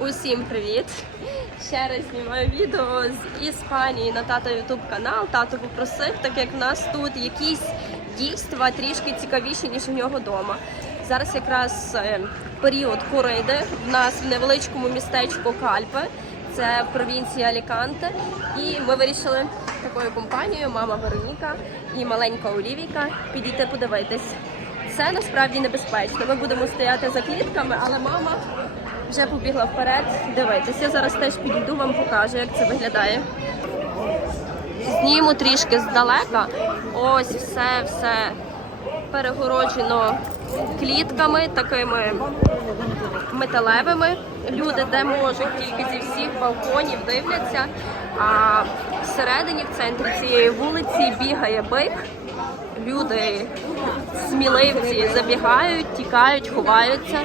Усім привіт! Ще раз знімаю відео з Іспанії на тата Ютуб канал. Тато попросив, так як в нас тут якісь дійства трішки цікавіші, ніж у нього вдома. Зараз якраз е, період кориди. В нас в невеличкому містечку Кальпе, це в провінції Аліканте. І ми вирішили такою компанією, мама Вероніка і маленька Олівійка, підійти подивитись. Це насправді небезпечно. Ми будемо стояти за клітками, але мама вже побігла вперед дивитись. Я зараз теж підійду, вам покажу, як це виглядає. Зніму трішки здалека. Ось все, все перегороджено клітками такими металевими. Люди, де можуть, тільки зі всіх балконів дивляться. А всередині, в центрі цієї вулиці, бігає бик. Люди, сміливці, забігають, тікають, ховаються.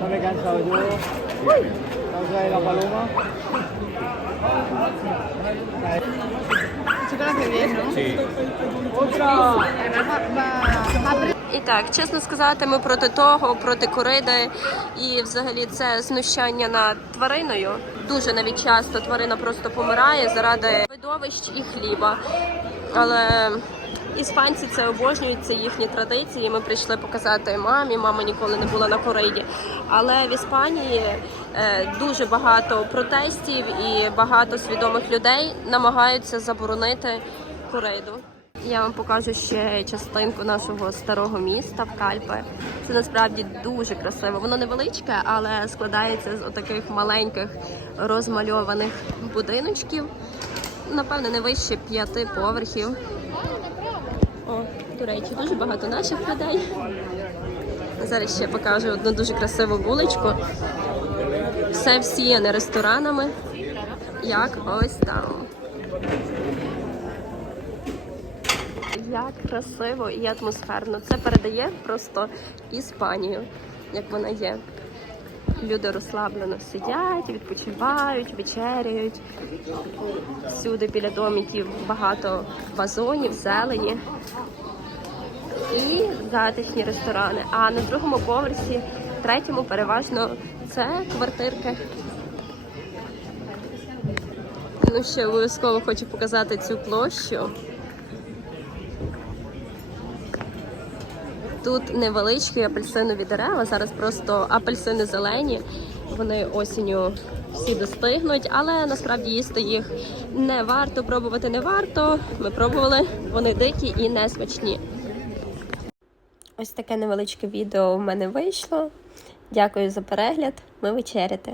¿No me he cansado yo? ¿Causa de la paloma? Se conoce bien, ¿no? Sí. Además va, va, va І так, чесно сказати, ми проти того, проти кориди і взагалі це знущання над твариною. Дуже навіть часто тварина просто помирає заради видовищ і хліба. Але іспанці це обожнюють, це їхні традиції. Ми прийшли показати мамі. Мама ніколи не була на кориді. Але в Іспанії е, дуже багато протестів і багато свідомих людей намагаються заборонити кориду. Я вам покажу ще частинку нашого старого міста в Кальпе. Це насправді дуже красиво. Воно невеличке, але складається з отаких маленьких розмальованих будиночків. Напевно, не вище п'яти поверхів. О, до речі, дуже багато наших людей. Зараз ще покажу одну дуже красиву вуличку. Все всіяне ресторанами, як ось там. Як красиво і атмосферно. Це передає просто Іспанію, як вона є. Люди розслаблено сидять, відпочивають, вечеряють. Всюди біля домиків багато вазонів, зелені і затишні ресторани. А на другому поверсі, третьому, переважно це квартирки. Ну, ще обов'язково хочу показати цю площу. Тут невеличкі апельсинові дерева, зараз просто апельсини зелені. Вони осінню всі достигнуть, але насправді їсти їх не варто, пробувати не варто. Ми пробували, вони дикі і не смачні. Ось таке невеличке відео в мене вийшло. Дякую за перегляд. Ми вечеряти.